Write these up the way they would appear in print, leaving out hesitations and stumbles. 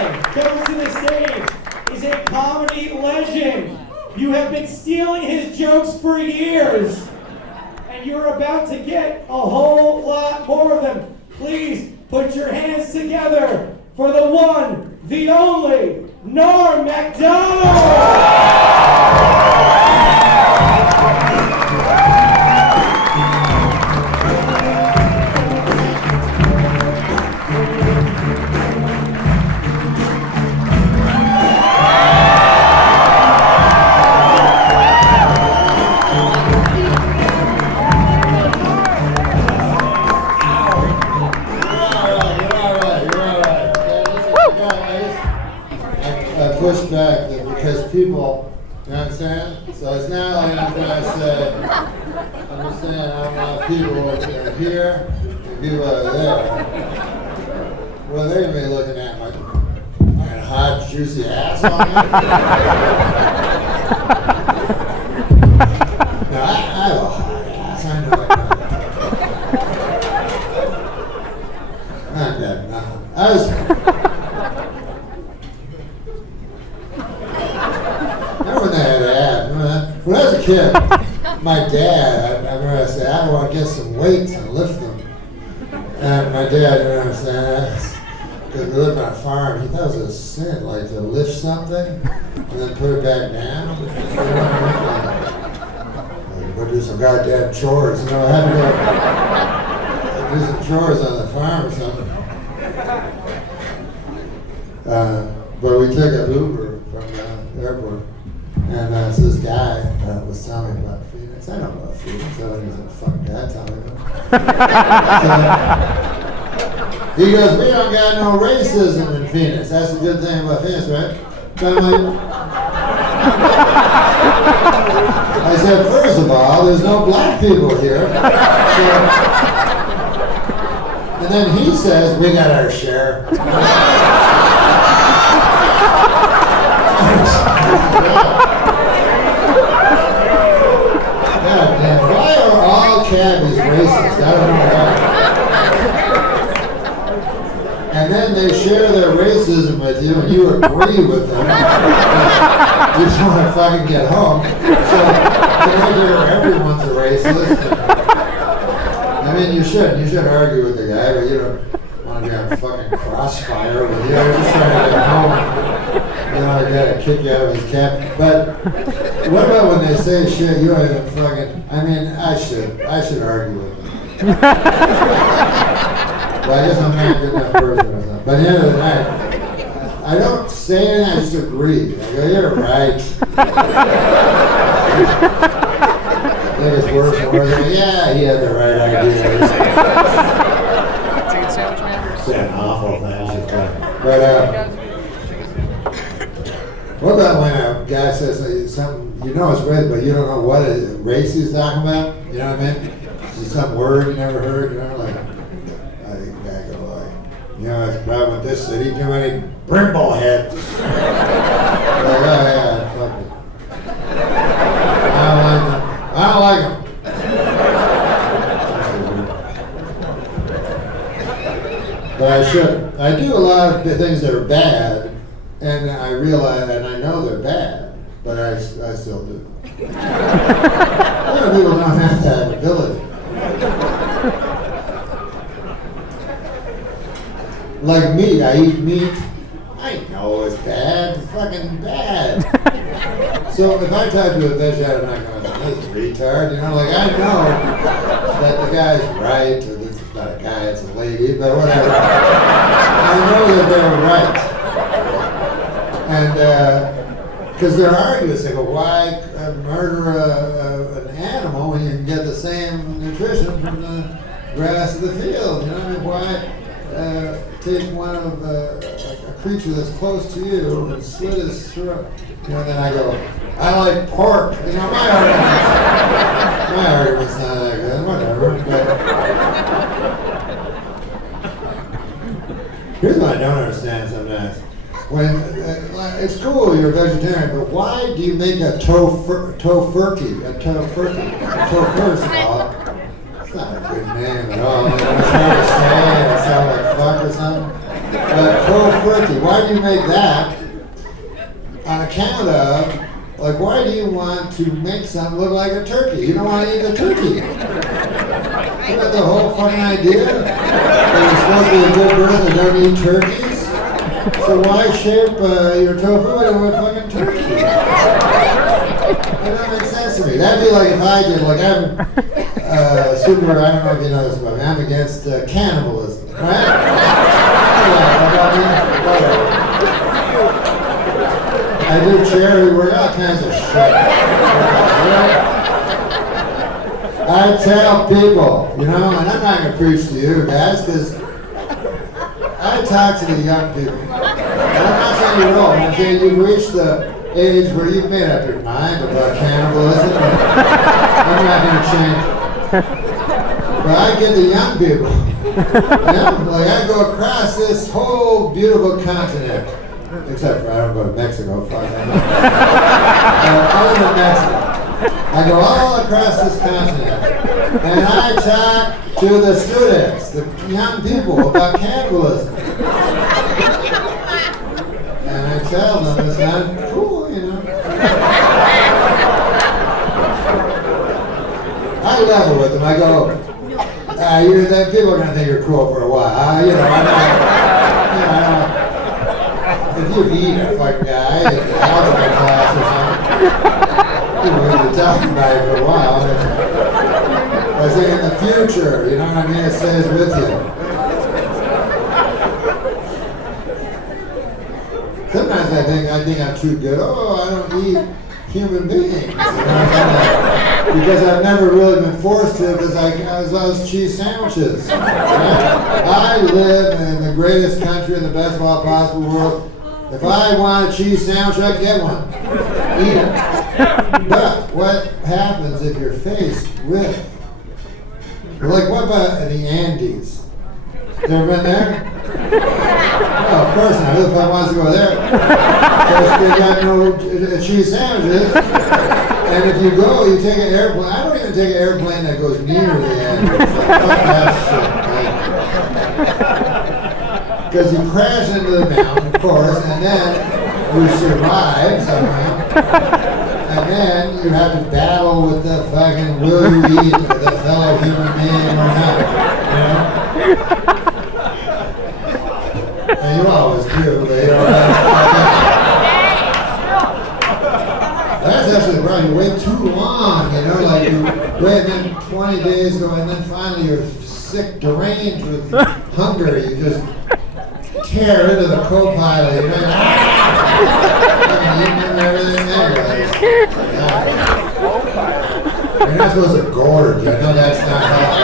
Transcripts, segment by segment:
guy coming to the stage is a comedy legend. You have been stealing his jokes for years, and you're about to get a whole lot more of them. Please put your hands together for the one, the only, Norm Macdonald! Push back because people, you know what I'm saying? So it's not like when I say, I'm saying I don't want people that are here and people that are there. Well, they're going to be looking at my hot, juicy ass on me. No, I have a hot ass. I know that. Not that, nothing. When I was a kid, my dad, I remember I said, I want to get some weights and lift them. And my dad, you know what I'm saying, because we lived on a farm, he thought it was a sin, like to lift something and then put it back down. You know what I mean? Like, go do some goddamn chores, you know, I had to go do some chores on the farm or something. But we took an Uber from the airport. And so this guy was telling me about Phoenix. I don't know about Phoenix. I don't even fucking guy telling me about. So, he goes, we don't got no racism in Phoenix. That's the good thing about Phoenix, right? So I'm like, I said, first of all, there's no black people here. So, and then he says, we got our share. God damn, why are all cabbies racist? I don't know why. And then they share their racism with you and you agree with them. You just want to fucking get home. So everyone's a racist. I mean, you should argue with the guy, but you don't want to be on fucking crossfire with you. You're just trying to get home. You know, I gotta kick you out of his cab. But what about when they say shit, you don't even fucking, I mean, I should argue with them. Well, I guess I'm not a good enough person or something. But at the end of the night, I don't say anything, I just agree. I go, you're right. I think it's worse and worse. I go, yeah, he had the right idea. Say an awful thing. But, what about when a guy says something, you know it's racist, but you don't know what race he's talking about? You know what I mean? It's some word you never heard, you know, like, I think guy go like, you know, that's the problem with this city, too many brimble heads. Like, oh yeah, fuck it. I don't like them. But I do a lot of the things that are bad. And I realize, and I know they're bad, but I still do. A lot of people don't have that ability. Like meat, I eat meat. I know it's bad, it's fucking bad. So if I talk to a vegetarian, I'm not going, this retard, you know, like I know that the guy's right, or this is not a guy, it's a lady, but whatever. I know that they're right. And because they're arguing, they go, why murder an animal when you can get the same nutrition from the grass of the field? You know, I mean, why take one of a creature that's close to you and slit his throat? You know, then I go, I like pork. You know, my argument's not that good, whatever. But here's what I don't understand sometimes. When it's cool, you're a vegetarian, but why do you make a tofurkey? Tofurkey, it's not a good name at all. It's hard to say, it sounds like fuck or something. But But Tofurkey, why do you make that on account of, like, why do you want to make something look like a turkey? You don't want to eat the turkey. Isn't that the whole fucking idea? That you're supposed to be a good person that don't eat turkeys? So why shape your tofu into a fucking turkey? That doesn't make sense to me. That'd be like if I did, like I'm super, I don't know if you know this about me, I'm against cannibalism, right? I do charity work, all kinds of shit. I tell people, you know, and I'm not going to preach to you guys, because I talk to the young people. And I'm not saying you're old, I'm saying you've reached the age where you've made up your mind about cannibalism. I'm not going to change it. But I get the young people. You know, like I go across this whole beautiful continent. Except for I don't go to Mexico, fuck that. Other than Mexico. I go all across this continent, and I talk to the students, the young people, about cannibalism. And I tell them it's not cool, you know. I level with them. I go, people are going to think you're cool for a while. You know, I'm not, if you eat a fucking guy in the algebra class or something, you know, you're talking about it for a while. I say in the future, you know what I mean? It stays with you. Sometimes I think I'm too good. Oh, I don't eat human beings. You know, because I've never really been forced to, because I love cheese sandwiches. Right? I live in the greatest country in the best of all possible world. If I want a cheese sandwich, I can get one. Eat it. But what happens if you're faced with, like, what about the Andes? You ever been there? No, of course not. Who the fuck wants to go there? Because they got no cheese sandwiches. And if you go, you take an airplane. I don't even take an airplane that goes near the Andes. Fuck that shit. Because you crash into the mountain, of course, and then you survive somehow. And then you have to battle with the fucking will you eat the fellow human being or not, you know? And you always do, but you know, that's actually the problem. You wait too long, you know, like you wait and then 20 days go and then finally you're sick, deranged with hunger, you just tear into the co-pilot, you're like, eating everything there. You're not supposed to gorge. I know that's not healthy.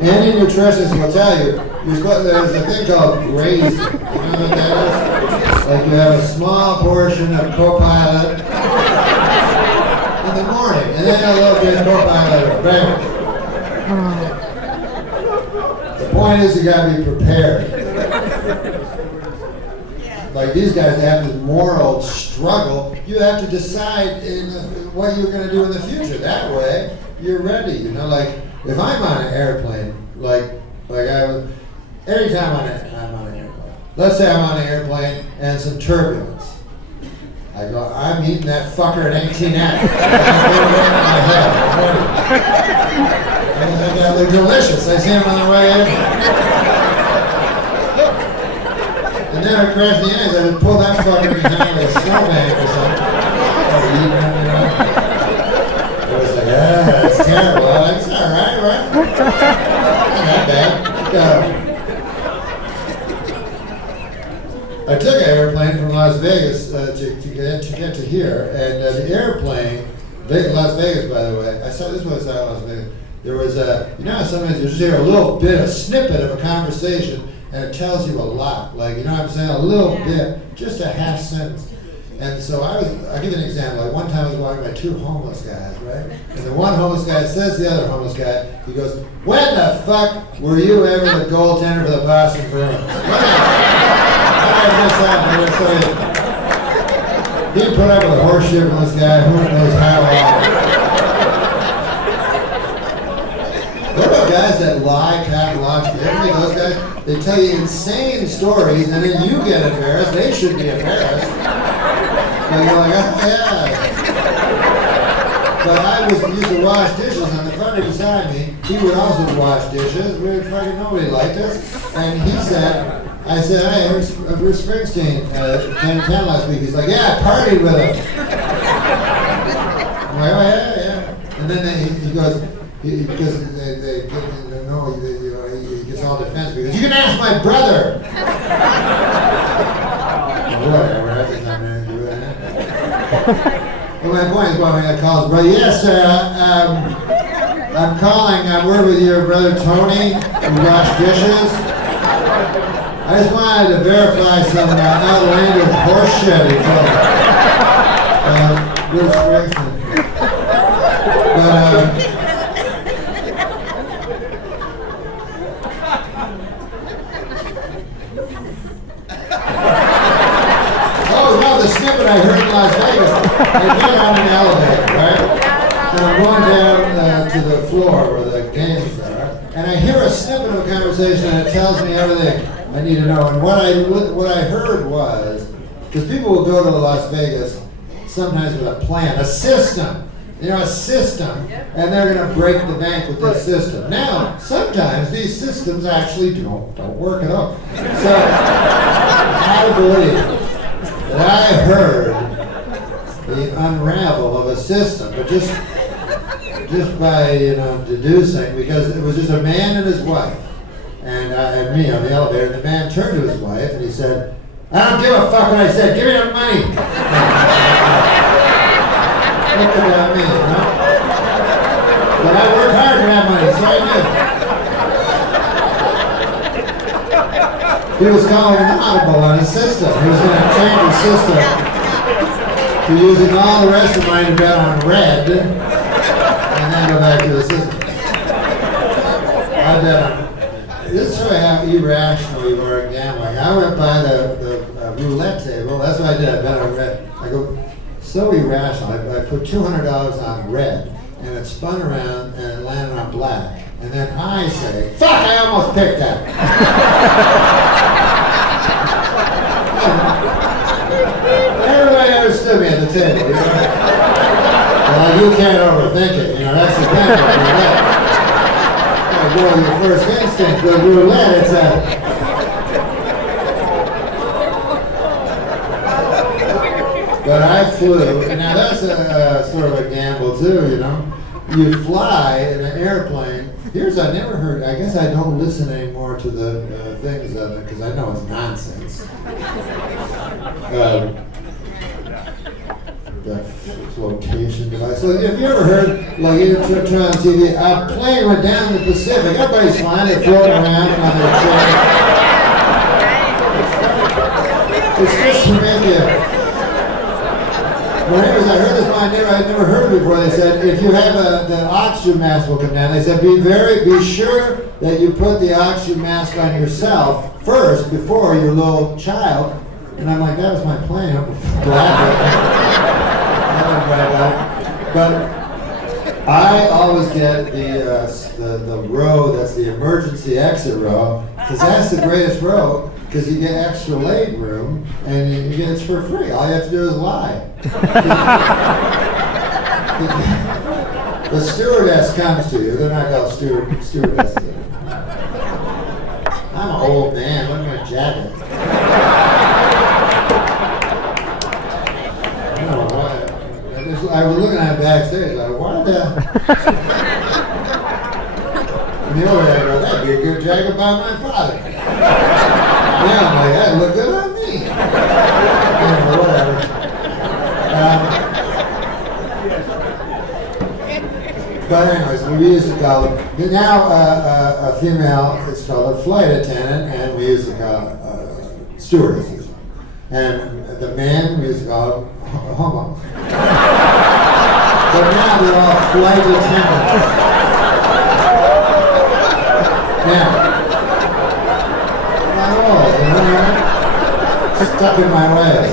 Any nutritionist will tell you, there's a thing called grazing. You know what that is? Like you have a small portion of co-pilot in the morning, and then a little bit of co-pilot at breakfast. The point is you gotta be prepared. Like these guys have this moral struggle. You have to decide what you're going to do in the future. That way, you're ready. You know, like if I'm on an airplane, anytime I'm on an airplane. Let's say I'm on an airplane and some turbulence. I go, I'm eating that fucker at 18F. They're delicious. I see them on the way in. And then I crashed the ends. I would pull that fucker behind like a snowbank or something. Or eating them, you know. It was like, that's terrible. I'm like, it's all right, right? Not that bad. I took an airplane from Las Vegas to get to here, and the airplane, Las Vegas, by the way. This was out of Las Vegas. There was you know how sometimes you just hear a little bit, a snippet of a conversation, and it tells you a lot. Like, you know what I'm saying? A little bit, just a half sentence. And so I'll give you an example. Like one time I was walking by two homeless guys, right? And the one homeless guy says to the other homeless guy, he goes, when the fuck were you ever the goaltender for the Boston Bruins? He put up with a horseshit from this guy, who knows how long. What about guys that lie, catalog, everything, those guys, they tell you insane stories and then you get embarrassed. They should be embarrassed. And you're like, oh yeah. But I used to wash dishes and the funny beside me, he would also wash dishes. Fucking nobody liked us. And he said, I said, hey, Bruce Springsteen, 10 last week. He's like, yeah, I partied with him. I'm like, oh yeah. And then he goes, because they know, he gets all defensive because you can ask my brother. Whatever, I think I'm going to do that. Well, my point is, well, I call his brother. Yes, I'm calling. I'm working with your brother Tony who wash dishes. I just wanted to verify some outlandish horseshit he told Bruce Springsteen. But, the snippet I heard in Las Vegas. I get on an elevator, right? And I'm going down to the floor where the games are, and I hear a snippet of a conversation and it tells me everything I need to know. And what I heard was, because people will go to Las Vegas sometimes with a plan, a system. A system, and they're going to break the bank with this system. Now, sometimes these systems actually don't work at all. So, I believe that I heard the unravel of a system, but just by deducing, because it was just a man and his wife, and me on the elevator. And the man turned to his wife and he said, "I don't give a fuck what I said. Give me the money." What did that mean? But I worked hard for that money, so I knew. He was calling an audible on his system. He was going to change the system to using all the rest of mine to bet on red and then go back to the system. This is really how irrational you are at gambling. I went by the roulette table. That's what I did. I bet on red. I go, so irrational. I put $200 on red and it spun around and it landed on black. And then I say, fuck, I almost picked that. Everybody understood me at the table, Well, you can't overthink it, that's the thing with roulette. You go with your first instinct, but roulette, it's But I flew, and now that's a sort of a gamble too, You fly in an airplane. Here's, I never heard, I guess I don't listen anymore to the things of it, because I know it's nonsense. The flotation device. So have you ever heard, like you turn on TV, a plane went down the Pacific, everybody's flying, they're floating around on their chairs. It's just to make you. But anyways, I heard this one I'd never heard before. They said if you have the oxygen mask will come down. They said be sure that you put the oxygen mask on yourself first before your little child. And I'm like, that was my plan. But I always get the row that's the emergency exit row, because that's the greatest row. Because you get extra leg room, and you get it for free. All you have to do is lie. The stewardess comes to you. They're not called stewardesses anymore. I'm an old man. Look at my jacket. I don't know why. I was looking at it backstage. Like, what the? And the older guy goes, that'd be a good jacket by my father. Yeah, I'm like, that look good on me. Anyway, whatever. But anyways, we used to call them, now a female is called a flight attendant, and we used to call stewardesses. And the man, we used to call them homos. But now they're all flight attendants. Now, stuck in my ways.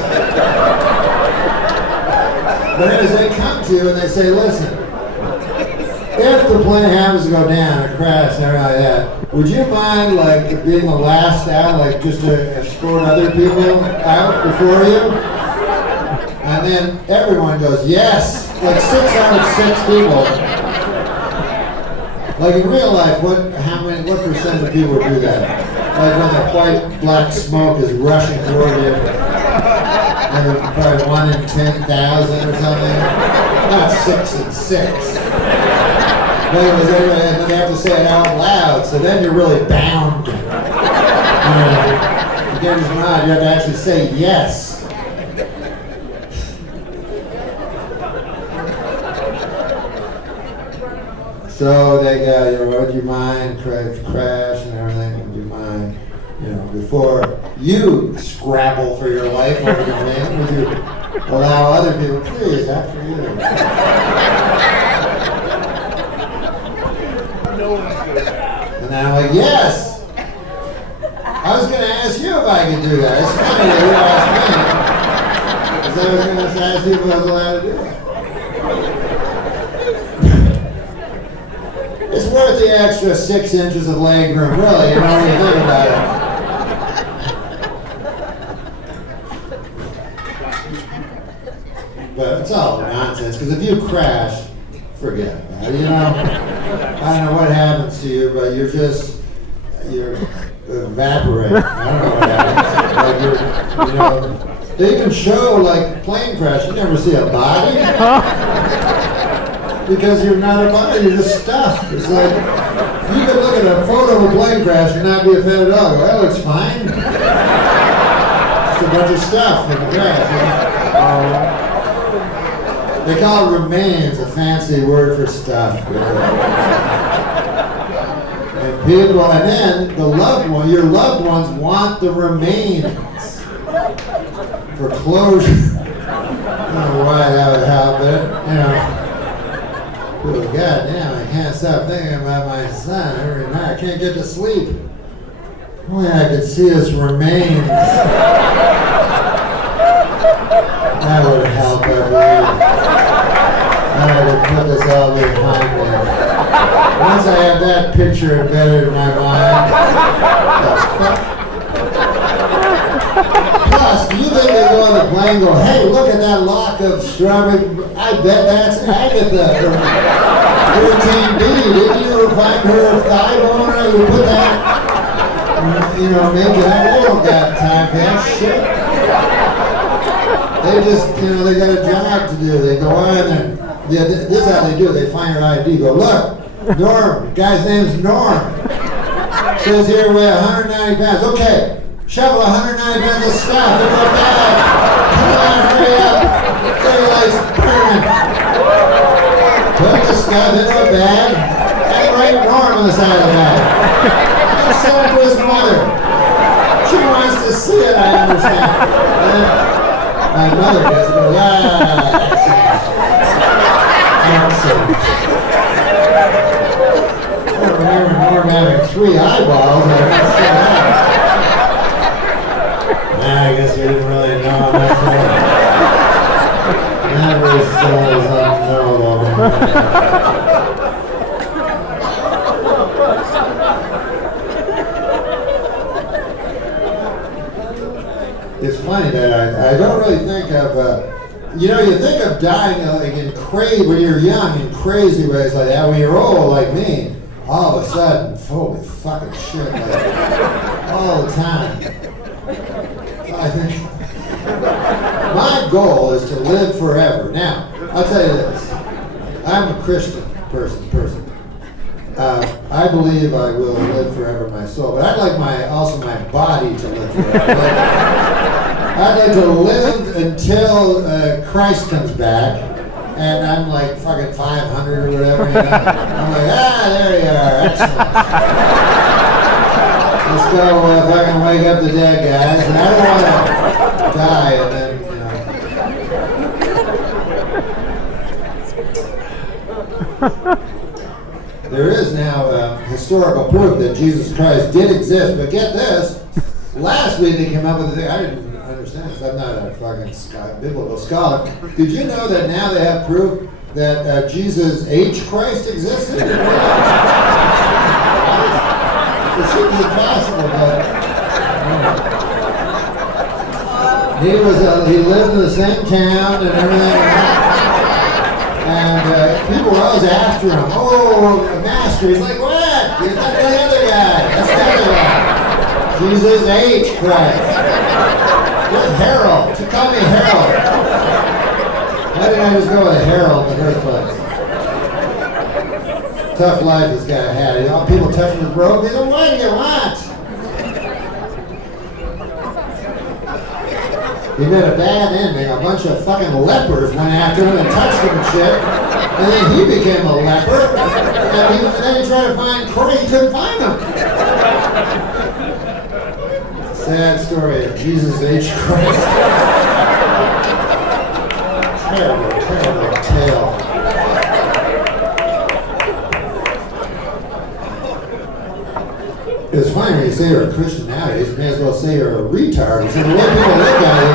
But as they come to you and they say, listen, if if the plane happens to go down or crash and everything like that, would you mind like being the last out, like just to escort other people out before you? And then everyone goes, yes, like 6 out of 6 people. Like in real life, what percent of people would do that? Like when the white black smoke is rushing toward you, and probably 1 in 10,000 or something. Not 6 and 6. But it was anyway, and then they have to say it out loud, so then you're really bound. You can't just nod, you have to actually say yes. So they go, would you mind crash and everything? Would you mind, before you scrabble for your life over the thing, would you allow other people, please, after you? And then I'm like, yes! I was going to ask you if I could do that. It's funny that you asked me, because I was going to ask you if I was allowed to do that. It's worth the extra 6 inches of leg room, really, when you think about it. But it's all nonsense, because if you crash, forget about it, I don't know what happens to you, but you're evaporating. I don't know what happens. Like they even show, like, plane crash, you never see a body. Because you're not a body, you're just stuff. It's like, you could look at a photo of a plane crash and not be offended at all. That looks fine. Just a bunch of stuff in the crash. They call it remains, a fancy word for stuff. And people, and then your loved ones want the remains for closure. I don't know why that would help, but oh, God damn, I can't stop thinking about my son every night. I can't get to sleep. Boy, I could see his remains. That would help, I believe. I would put this all behind me. Once I have that picture embedded in my mind, plus, do you think they go on the plane and go, hey, look at that lock of strawberry, I bet that's Agatha from Routine B. Didn't you find her thigh bone? You put that, maybe they don't got time for that shit. They just, they got a job to do. They go on and, this is how they do it. They find her ID, go, look, Norm, the guy's name's Norm. Says here weigh 190 pounds. Okay. Shovel 190 pounds of stuff into a bag. Come on, hurry up. Daylight's burning. Put the stuff into a bag and write Norm on the side of the bag. And send it to his mother. She wants to see it, I understand. And then my mother gets to go, I don't remember Norm having 3 eyeballs. I guess we didn't really know how much never says unknowable. It's funny that I don't really think of, you think of dying like when you're young in crazy ways like that. When you're old like me, all of a sudden, holy fucking shit, like all the time. I think my goal is to live forever. Now, I'll tell you this. I'm a Christian person. I believe I will live forever, my soul. But I'd like also my body to live forever. I'd like to live until Christ comes back, and I'm like fucking 500 or whatever. I'm like, there you are, excellent. Let's go fucking wake up the dead guys. And I don't want to die and then, There is now historical proof that Jesus Christ did exist, but get this. Last week they came up with a thing, I didn't understand this, I'm not a fucking biblical scholar. Did you know that now they have proof that Jesus H. Christ existed? It seems impossible, but he lived in the same town and everything. And people were always after him. Oh, a master. He's like, what? You're not the other guy. That's the other guy. Jesus H. Christ. Where's Harold? You call me Harold. Why didn't I just go with Harold in the first place? Tough life this guy had. You know, people touching his robe. He's like, what do you want? He made a bad ending. A bunch of fucking lepers went after him and touched him and shit. And then he became a leper. And then he tried to find Christ. He couldn't find him. Sad story of Jesus H. Christ. Terrible, terrible tale. It's funny when you say you're a Christian nowadays, you may as well say you're a retard. So the way people look at you,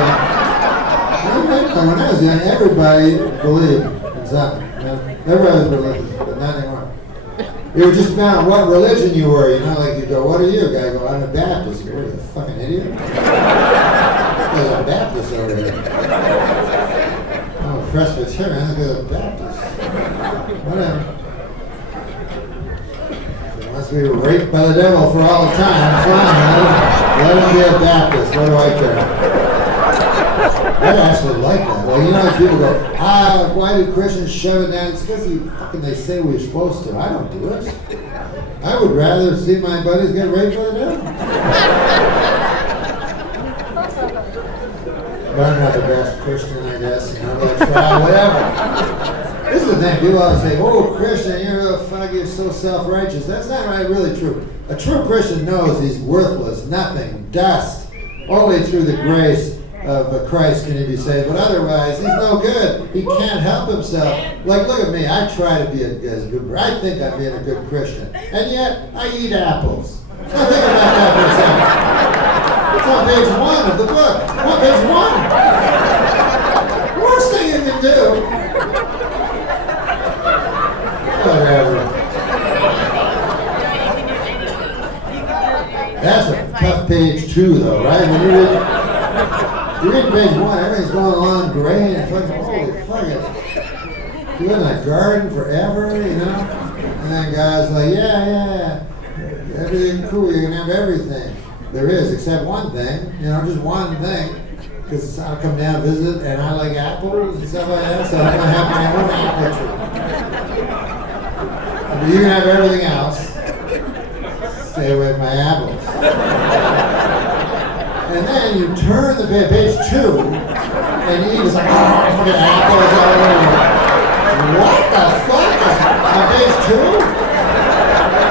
when I was young, everybody believed in something. You know? Everybody was religious, but not anymore. It was just about what religion you were, you know, like you go, what are you? A guy go, I'm a Baptist. You go, what are you, a fucking idiot? There's a Baptist over here. I'm a Presbyterian, there's a Baptist. Whatever. Unless we were raped by the devil for all the time, fine, let him be a Baptist. What do I care? I actually like that. Well, you know, people go, why do Christians shove it down? It's because they say we're supposed to. I don't do it. I would rather see my buddies get raped by the devil. But I'm not the best Christian, I guess. You know, but try whatever. This is the thing. People always say, oh, Christian, you're so self-righteous. That's not really true. A true Christian knows he's worthless, nothing, dust. Only through the grace of Christ can he be saved, but otherwise he's no good. He can't help himself. Like, look at me. I try to be a good. I think I'm being a good Christian, and yet I eat apples. Now think about that for a second. It's on page 1 of the book. On page 1. Worst thing you can do. Whatever. That's a tough page 2, though, right? When you read page 1, everything's going along great, and fucking, holy fuck it. You live in a garden forever, you know? And then God's like, yeah, everything cool, you're gonna have everything. There is, except one thing, you know, just one thing. Because I'll come down and visit, and I like apples and stuff like that, so I'm gonna have my own apple tree. But you can have everything else. Stay away from my apples. And then you turn the page 2, and Eve is like, oh, fucking apples all over. What the fuck? On page 2?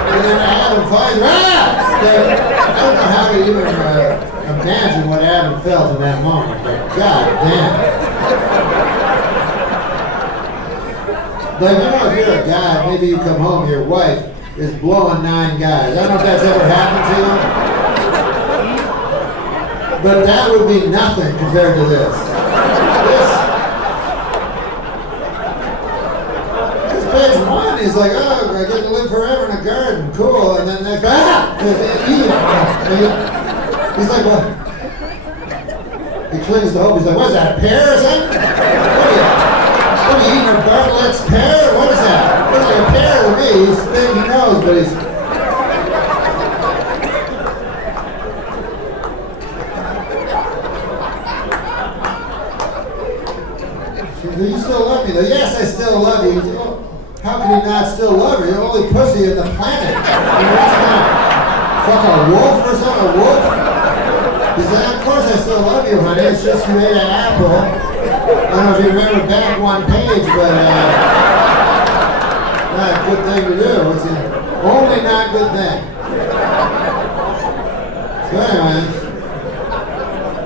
And then Adam finds, I don't know how to even imagine what Adam felt in that moment, but god damn. Like, you know, if you're a guy, maybe you come home, your wife is blowing 9 guys. I don't know if that's ever happened to you. But that would be nothing compared to this. This page 1, he's like, oh, I get to live forever in a garden, cool. And then next, he's like, what? He clings to hope. He's like, what is that, a pear or something? What are you eating, a Bartlett's pear? What is that? Looks like a pear to me. He's thinking he knows, but he's... Do you still love me? Yes, I still love you. Said, oh, how can you not still love her? You're the only pussy in the planet. What's that? Fuck a wolf or something? A wolf? He said, of course I still love you, honey. It's just you ate an apple. I don't know if you remember back 1 page, but not a good thing to do. It's the only not good thing. So anyways,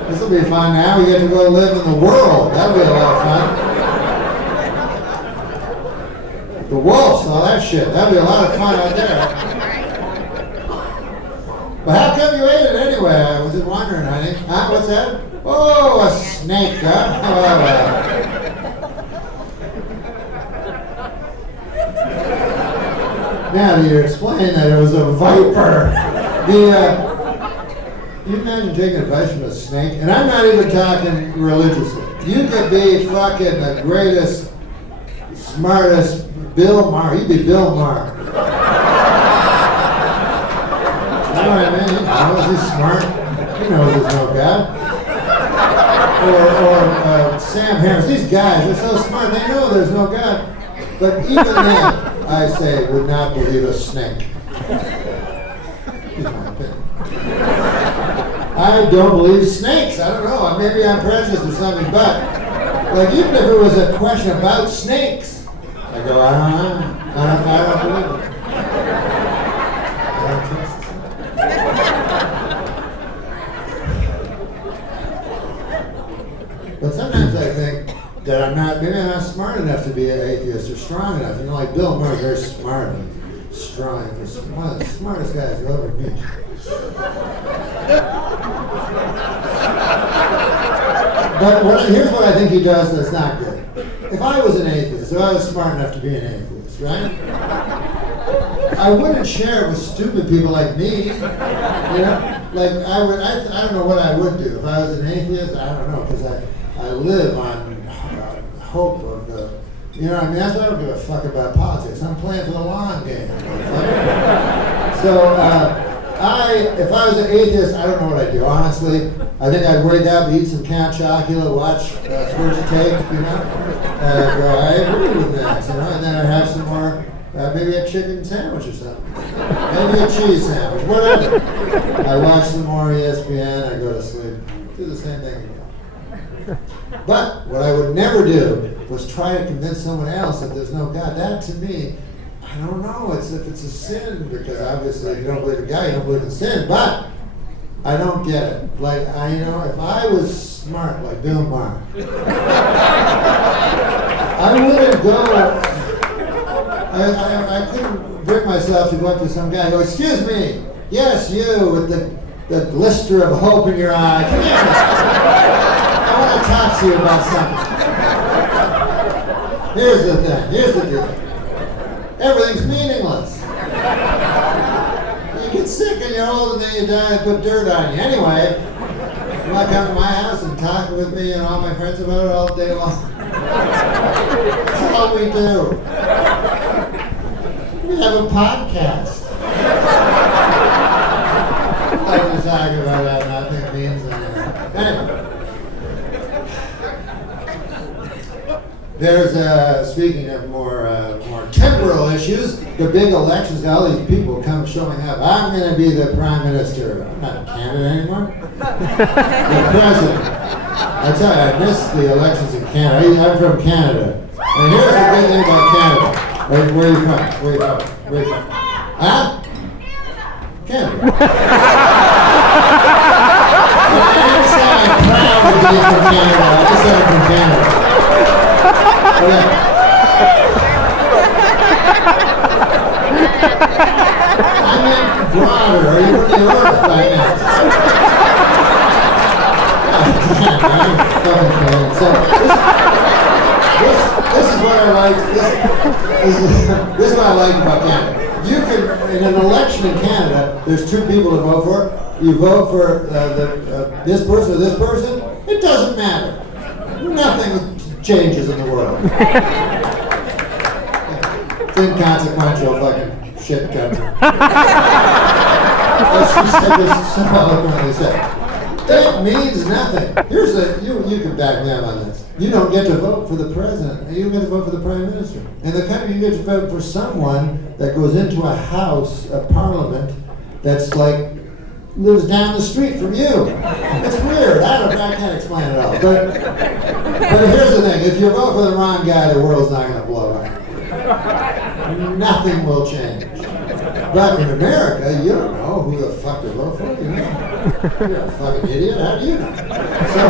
this will be fun now. We get to go live in the world. That'll be a lot of fun. The wolves, all that shit. That'd be a lot of fun out there. But how come you ate it anyway? I was just wondering, honey. Huh? What's that? Oh, a snake, huh? Oh, well. Now, to explain that it was a viper. You imagine taking advice from a snake? And I'm not even talking religiously. You could be fucking the greatest, smartest Bill Maher. You'd be Bill Maher. You know what I mean? He knows he's smart. He knows there's no God. Or Sam Harris. These guys are so smart. They know there's no God. But even then, I say, would not believe a snake. He's my opinion. I don't believe snakes. I don't know. Maybe I'm prejudiced or something, but like even if it was a question about snakes, I go, I don't know. I don't believe it. I don't trust it. But sometimes I think that maybe I'm not smart enough to be an atheist or strong enough. You know, like Bill Maher, very smart and strong. He's one of the smartest guys you'll ever meet. But here's what I think he does that's not good. If I was an atheist, if I was smart enough to be an atheist, right? I wouldn't share it with stupid people like me. You know? Like I don't know what I would do. If I was an atheist, I don't know, because I live on hope of the, you know what I mean? That's why I don't give a fuck about politics. I'm playing for the long game. So, if I was an atheist, I don't know what I'd do, honestly. I think I'd wake up, eat some Count Chocula, watch First Take, you know, and go, I agree with that, you know, and then I'd have some more, maybe a chicken sandwich or something. Maybe a cheese sandwich, whatever. I watch some more ESPN, I go to sleep, do the same thing again. But what I would never do was try to convince someone else that there's no God. That to me, I don't know, if it's a sin, because obviously if you don't believe in God, you don't believe in sin, but I don't get it. Like, if I was smart like Bill Maher, I wouldn't go, I couldn't bring myself to go up to some guy and go, excuse me, yes, you with the glister of hope in your eye, come here. I want to talk to you about something. Here's the thing, here's the deal. Everything's meaningless. You get sick and you're old and then you die and put dirt on you. Anyway, you might come to my house and talk with me and all my friends about it all day long. That's all we do. We have a podcast. I like to talk about that, nothing means anything. Anyway. There's, speaking of more temporal issues, the big elections, got all these people come showing up. I'm going to be the prime minister. I'm not in Canada anymore. The president. I tell you, I miss the elections in Canada. I'm from Canada. And here's the good thing about Canada. Where are you from? Where are you from? Where are you from? Huh? Canada. I didn't say I'm proud to be from Canada. I just said I'm from Canada. Okay. I meant broader. Are you from the earth? I meant. I'm fucking kidding. So this is what I like. This is what I like about Canada. You can, in an election in Canada, there's two people to vote for. You vote for this person or this person. It doesn't matter. Nothing changes in the world. It's inconsequential fucking shit country. As she said this so eloquently said. That means nothing. Here's you can back me up on this. You don't get to vote for the president, and you don't get to vote for the prime minister. In the country, you get to vote for someone that goes into a house, a parliament, that's like lives down the street from you. It's weird. I can't explain it all. But here's the thing. If you vote for the wrong guy, the world's not going to blow up. Nothing will change. But in America, you don't know who the fuck to vote for. You know? You're a fucking idiot. How do you know? So,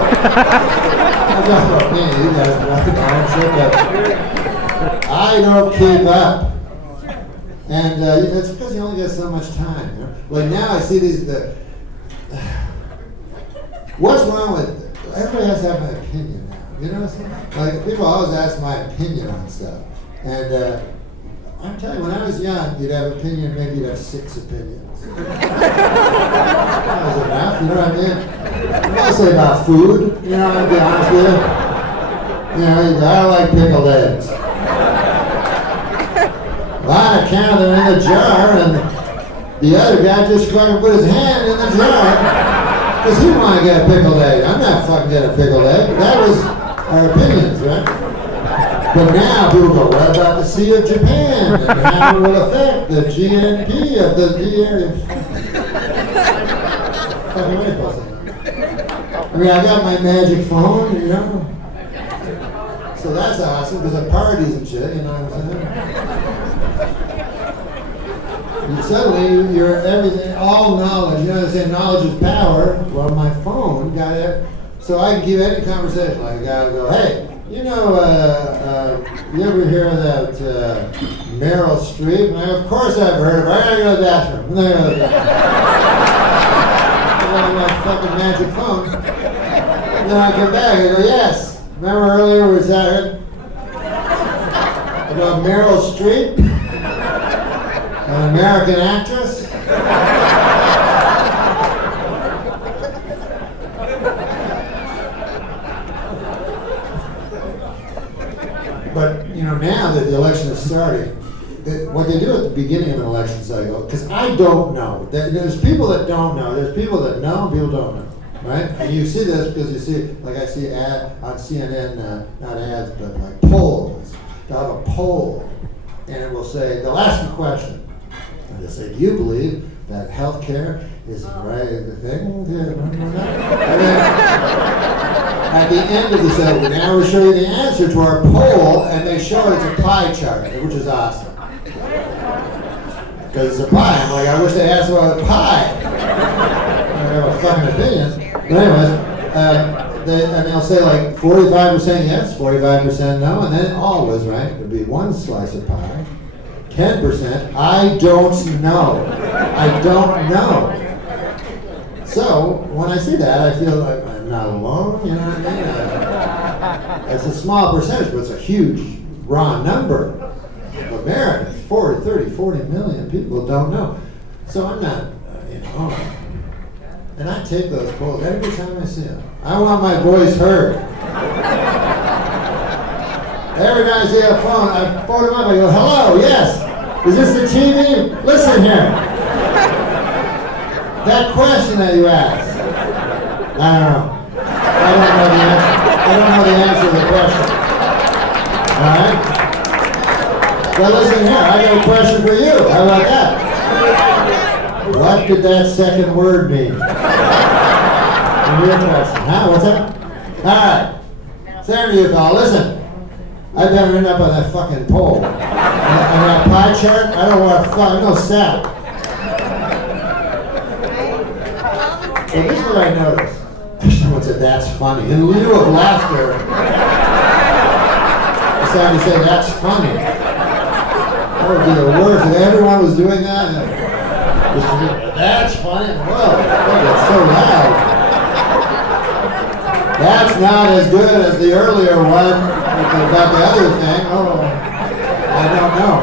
I'm not about me. You guys want to know shit, but I don't keep up. And it's because you only get so much time. You know? Like now I see what's wrong with, everybody has to have an opinion now. You know, like people always ask my opinion on stuff. And I'm telling you, when I was young, you'd have opinion, maybe you'd have 6 opinions. That was enough, you know what I mean? Mostly about food, you know, I'll be honest with you. You know, you go, I don't like pickled eggs. Well, I counted them in the jar, and the other guy just fucking put his hand in the jar because he wanted to get a pickled egg. I'm not fucking getting a pickled egg. That was our opinions, right? But now people go, what about the Sea of Japan? And how it will affect the GNP of the area. Fucking way possible. I mean, I got my magic phone, you know. So that's awesome, because at parties and shit, you know what I'm saying? And suddenly, you're everything, all knowledge, you know they say knowledge is power. Well, my phone got it, so I can keep any conversation. Like a guy will go, hey, you know, you ever hear of that Meryl Streep? And of course I've heard of her. I gotta go to the bathroom. And then I go to the bathroom. I go on my fucking magic phone. And then I come back and I go, yes. Remember earlier we said about Meryl Streep? An American actress? But, you know, now that the election is starting, what they do at the beginning of an election cycle, because I don't know. There's people that don't know. There's people that know and people don't know, right? And you see this because you see, like I see on CNN, not ads, but like polls. They'll have a poll, and it will say, they'll ask a question. And they'll say, do you believe that health care is the right thing? And then, at the end of the segment, now we show you the answer to our poll, and they show it as a pie chart, which is awesome. Because it's a pie. I'm like, I wish they asked about a pie. I have a fucking opinion. But anyways, and they'll say like 45% yes, 45% no, and then always, right, there'll be one slice of pie. 10%, I don't know. I don't know. So, when I see that, I feel like I'm not alone, you know what I mean? It's a small percentage, but it's a huge raw number of Americans. 40 million people don't know. So I'm not, you know, and I take those polls every time I see them. I want my voice heard. Every time I see a phone, I phone them up, I go, hello, yes, is this the TV? Listen here. That question that you asked, I don't know. I don't know the answer. I don't know the answer to the question. All right? Well, listen here. I got a question for you. How about that? What did that second word mean? Your question. Huh? What's that? All right. Same to you, pal. Listen. I've never ended up on that fucking pole. On that pie chart, I don't want to fuck. No sap. So this is what I noticed. Someone said, that's funny. In lieu of laughter, I decided to say, that's funny. That would be the worst. If everyone was doing that, that's funny. Whoa, that's so loud. That's not as good as the earlier one about the other thing. Oh, I don't know.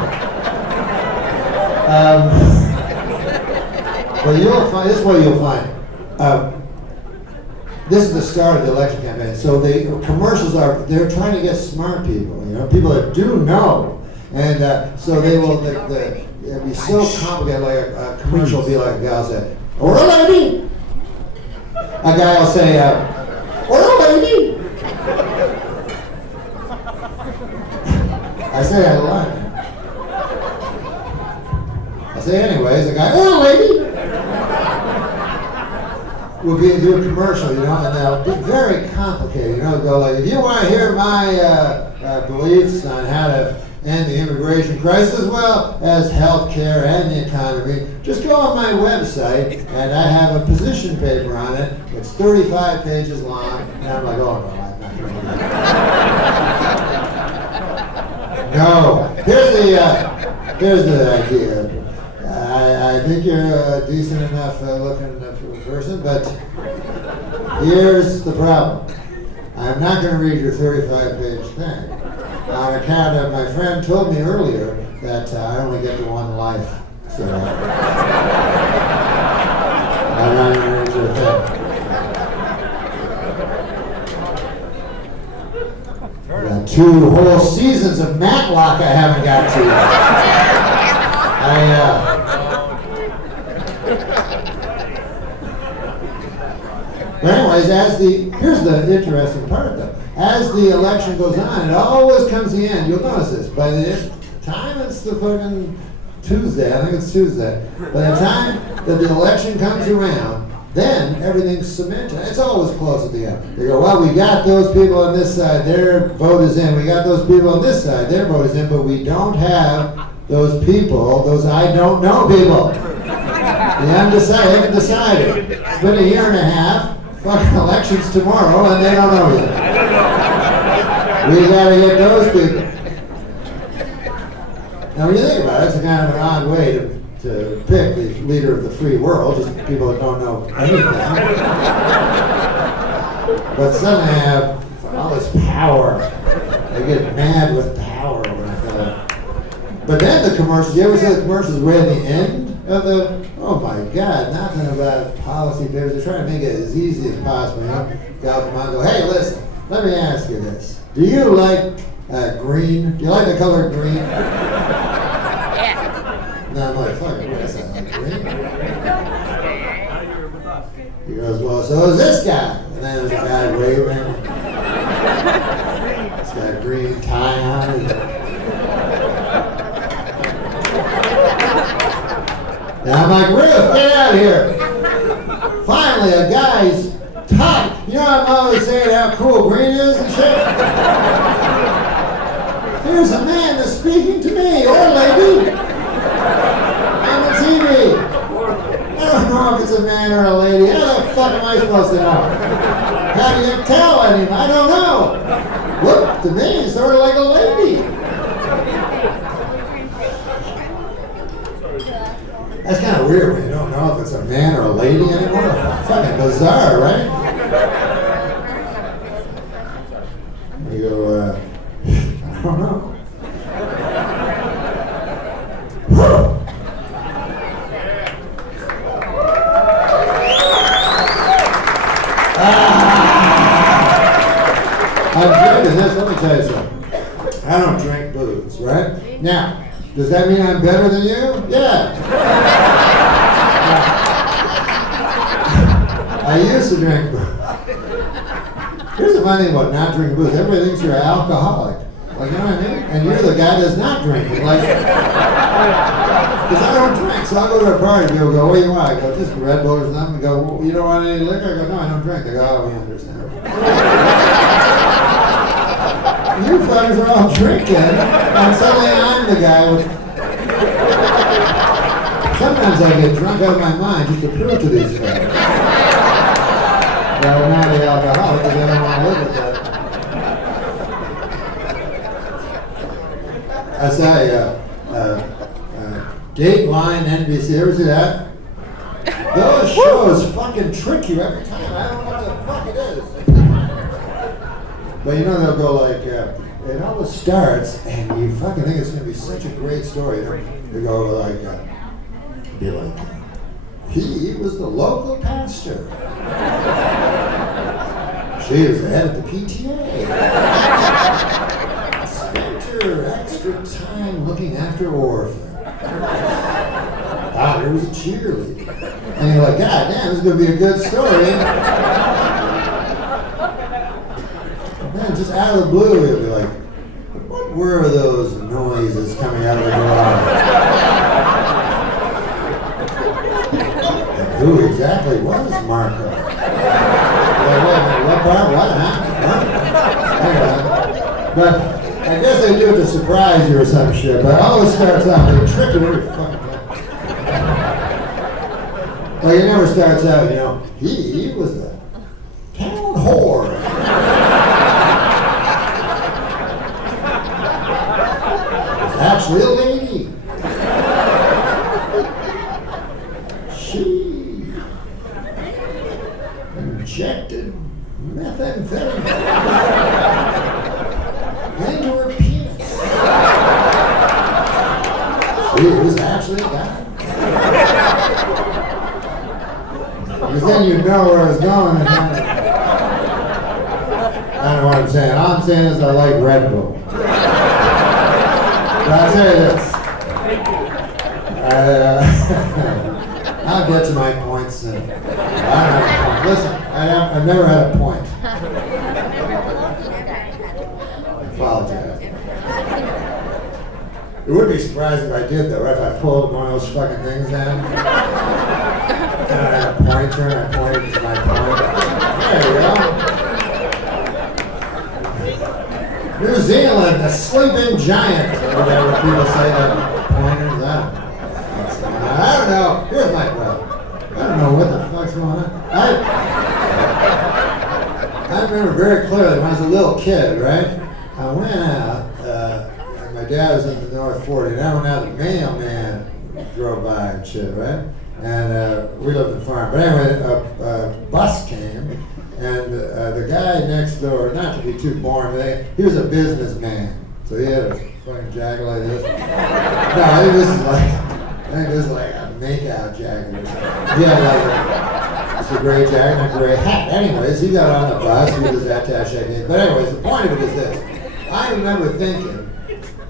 But you'll find, this is what you'll find. This is the start of the election campaign. So the commercials they're trying to get smart people, you know, people that do know. And so they will, it'll be so complicated, like a commercial will be like a guy will say, "Order lady." A guy will say, "Order lady." I say I lie. I say anyways, a guy, "Order lady." Will be do a commercial, you know, and they'll be very complicated. You know, go like, if you want to hear my beliefs on how to end the immigration crisis, as well as health care and the economy, just go on my website, and I have a position paper on it. It's 35 pages long, and I'm like, oh no, I'm not going to do that. No, here's the idea. I think you're a decent enough looking person, but here's the problem. I'm not going to read your 35-page thing. On account of my friend told me earlier that I only get the one life. So I'm not even into a thing. I got 2 whole seasons of Matlock I haven't got to. But anyways, here's the interesting part though. As the election goes on, it always comes to the end. You'll notice this. By the time it's the fucking Tuesday, I think it's Tuesday, by the time that the election comes around, then everything's cemented. It's always close at the end. They go, well, we got those people on this side, their vote is in. We got those people on this side, their vote is in, but we don't have those people, those I don't know people. The undecided, haven't decided. It's been a year and a half. Fucking elections tomorrow, and they don't know yet. We gotta get those people. Now, when you think about it, it's a kind of an odd way to pick the leader of the free world, just people that don't know anything. But suddenly they have all this power. They get mad with power when I feel like. But then the commercials, you ever see the commercials way at the end of the, oh my God, nothing about policy papers. They're trying to make it as easy as possible. You know, go come on, go, hey, listen, let me ask you this. Do you like green? Do you like the color green? Yeah. No, I'm like, fuck it, what is that, like green? He goes, well, so is this guy. And then there's a guy waving. He's got a green tie on. And I'm like, Ruth, get out of here. Finally, a guy's top. You know I'm always saying how cool green is and shit? Here's a man that's speaking to me, or lady, on the TV. I don't know if it's a man or a lady. How the fuck am I supposed to know? How do you tell anyone? I don't know. Look, to me, it's sort of like a lady. That's kind of weird when you don't know if it's a man or a lady anymore. Fucking bizarre, right? You go, I don't know. I'm drinking this, let me tell you something. I don't drink booze, right? Now, does that mean I'm better than you? Yeah. I used to drink booze. Here's the funny thing about not drinking booze. Everybody thinks you're an alcoholic. Like, you know what I mean? And you're the guy that's not drinking. Like, because I don't drink, so I'll go to a party. People go, what do you want? I go, just Red Bull or something. They go, well, you don't want any liquor? I go, no, I don't drink. They go, oh, we understand. You fuckers are all drinking, and suddenly I'm the guy with... Sometimes I get drunk out of my mind just to prove to these fuckers that I'm not the alcoholic because I don't want to live with that. I saw Dateline NBC, ever see that? Those shows fucking trick you every time. I don't know what the fuck it is. But you know, they'll go like, it always starts, and you fucking think it's going to be such a great story. They go like, be like, he was the local pastor. She was the head of the PTA. Spent her extra time looking after orphans. Daughter was a cheerleader. And you're like, God damn, this is going to be a good story. Man, just out of the blue, he'll be like, what were those noises coming out of the garage? And who exactly was Marco? What part? What? Huh? Anyway, but I guess they do it to surprise you or some shit, but it always starts out, they trick you every fucking time. Like it never starts out, you know, he was the town whore. Actually a lady. She injected methamphetamine into her penis. He was actually a guy. Because then you know where it's going. And then, I don't know what I'm saying. All I'm saying is I like Red Bull. But I'll tell you this. I'll get to my points soon. I don't have a point. Listen, I've never had a point. I apologize. It would be surprising if I did, though, right? If I pulled one of those fucking things down. And I had a pointer and I pointed to my point. There you go. New Zealand, the sleeping giant. Or whatever people say that pointers. I don't know. Here's my problem. I don't know what the fuck's going on. I remember very clearly when I was a little kid, right? I went out, and my dad was in the North 40, and I went out, the mailman drove by and shit, right? And we lived in the farm. But anyway, a bus came, and the guy next door, not to be too boring, but he was a businessman. So he had a fucking jacket like this. No, I think this is like a makeout jacket or something. He had like it's a gray jacket and a gray hat. Anyways, he got on the bus with his attaché case. But anyways, the point of it is this. I remember thinking,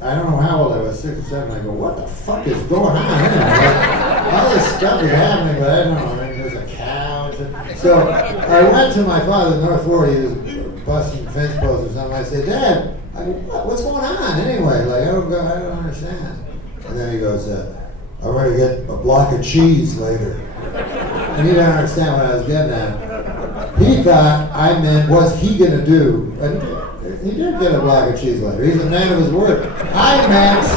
I don't know how old I was, 6 or 7, I go, what the fuck is going on here? Like, all this stuff is happening, but I don't know. I mean, there's a cow. So I went to my father in North 40, he was busting fence posts or something. I said, Dad, what's going on anyway? Like, I don't understand. And then he goes, I'm going to get a block of cheese later. And he didn't understand what I was getting at. He thought I meant, what's he going to do? And he did get a block of cheese later. He's a man of his word. I meant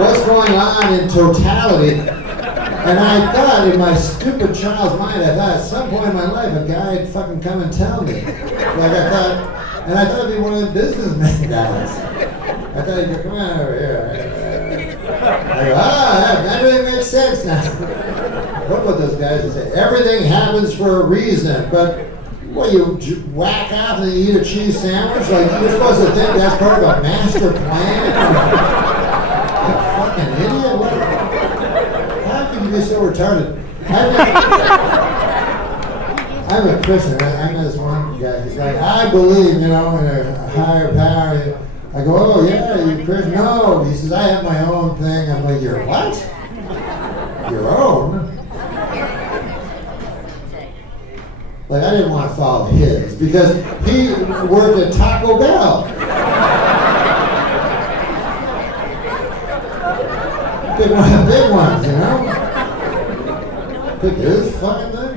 what's going on in totality. And I thought, in my stupid child's mind, I thought at some point in my life a guy would fucking come and tell me. Like I thought it'd be one of the businessmen guys. I thought he'd go, come on over here. I go, everything makes sense now. What about those guys that say, everything happens for a reason, but what, you whack off and then you eat a cheese sandwich? Like, you're supposed to think that's part of a master plan? You fucking idiot. What? How can you be so retarded? I'm a Christian. I met this one guy. He's like, I believe, in a higher power. I go, oh yeah, you Christian? No. He says, I have my own thing. I'm like, your what? Your own? Like, I didn't want to follow his because he worked at Taco Bell. Big ones, Pick his fucking thing.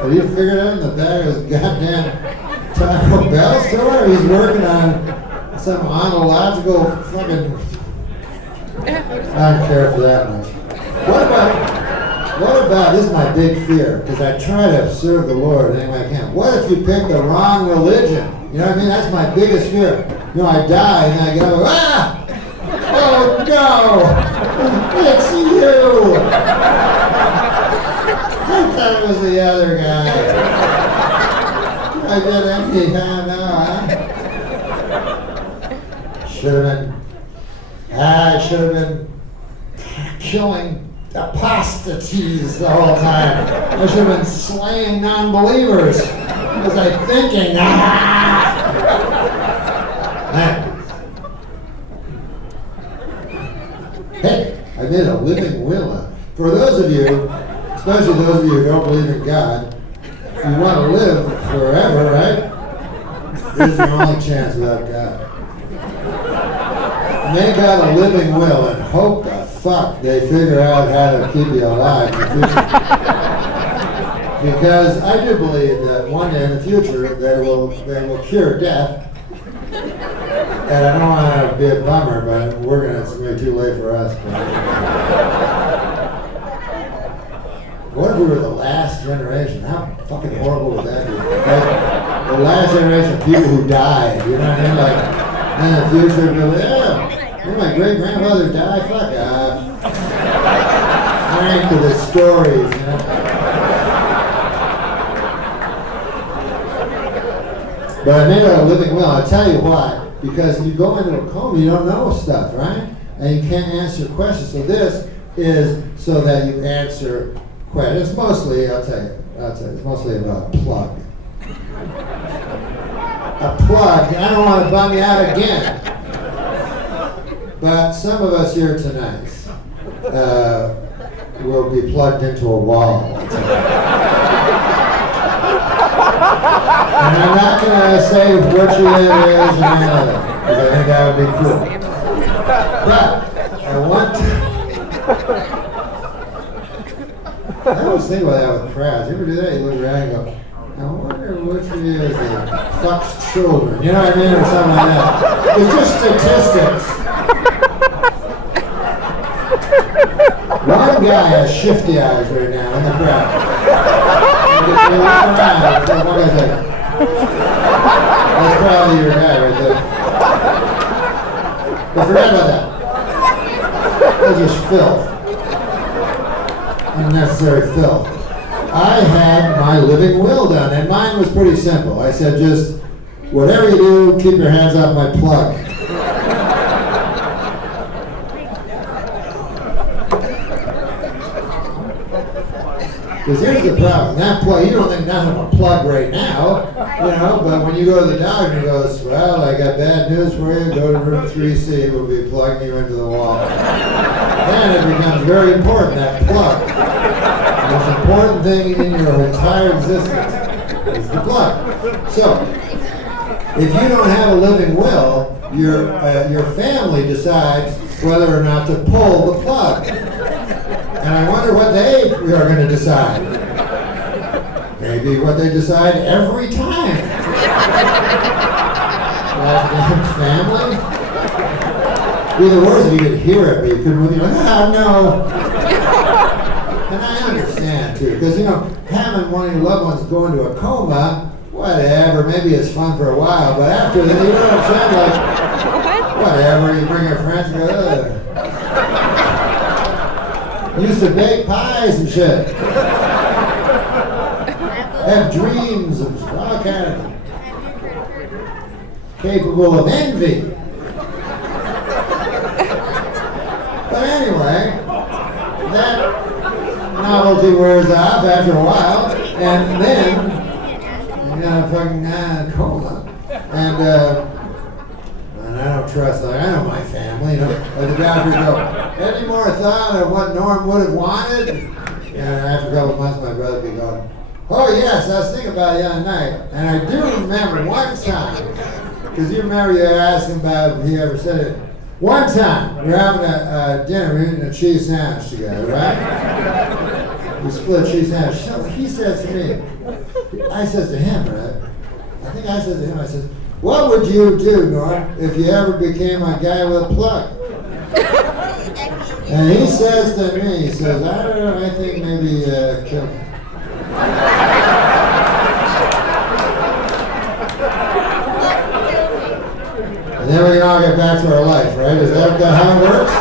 Have you figured out in the back of his goddamn Taco Bell store? He's working on some ontological fucking. I don't care for that much. What about, this is my big fear, because I try to serve the Lord any way I can. What if you pick the wrong religion? You know what I mean? That's my biggest fear. I die and I get up and go, oh no! It's you! I thought it was the other guy. I did anything now, huh? I should have been killing apostates the whole time. I should have been slaying non-believers. Was I thinking, Hey, I made a living will. For those of you, especially those of you who don't believe in God, if you want to live forever, right? This is your only chance without God. Make out a living will and hope the fuck they figure out how to keep you alive in the future. Because I do believe that one day in the future they will cure death. And I don't want to be a bummer, but it's going to be too late for us. What if we were the last generation? How fucking horrible would that be? Like, the last generation of people who died, you know what I mean? Like, in the future, people, my great-grandfather died, fuck off. Frank with his stories, But I made a living will. I'll tell you why. Because you go into a coma, you don't know stuff, right? and you can't answer questions. So this is so that you answer questions. It's mostly, I'll tell you, it's mostly about a plug. A plug. I don't want to bum you out again. But some of us here tonight will be plugged into a wall. And I'm not going to say which it is or any of that, because I think that would be cool. But I want to... I always think about that with crowds. You ever do that? You look around and go, I wonder which of you is the fuck's children. You know what I mean? Or something like that. It's just statistics. One guy has shifty eyes right now in the crowd. They look around. One guy's like, that's probably your guy right there. But forget about that. That's just filth. Unnecessary filth. I had my living will done, and mine was pretty simple. I said, just whatever you do, keep your hands off my plug. Because here's the problem. That plug, you don't think nothing of a plug right now, you know, but when you go to the doctor and he goes, well, I got bad news for you, go to room 3C, we'll be plugging you into the wall. Then it becomes very important, that plug. The most important thing in your entire existence is the plug. So, if you don't have a living will, your family decides whether or not to pull the plug. And I wonder what they are going to decide. Maybe what they decide every time. That family? It'd be the worst if you could hear it, but you couldn't move. You're like, ah, no. And I understand, too, because, you know, having one of your loved ones go into a coma, whatever, maybe it's fun for a while, but after that, you know what I'm saying? Like, whatever, you bring your friends and go, ugh. Used to bake pies and shit. Have dreams of all kinds of capable of envy. But anyway, that novelty wears off after a while, and then you got a fucking coma. And I don't trust, like, I know my family, you know. But the doctor go, any more thought of what Norm would have wanted? And after a couple of months, my brother would be going, oh yes, I was thinking about it the other night. And I do remember one time, because you remember you asked him about if he ever said it. One time, we were having a dinner, we were eating a cheese sandwich together, right? We split a cheese sandwich. So he says to me, I says to him, right? I think I said to him, I said, what would you do, Norm, if you ever became a guy with a plug? And he says to me, he says, I don't know, I think maybe kill me. And then we can all get back to our life, right? Is that how it works?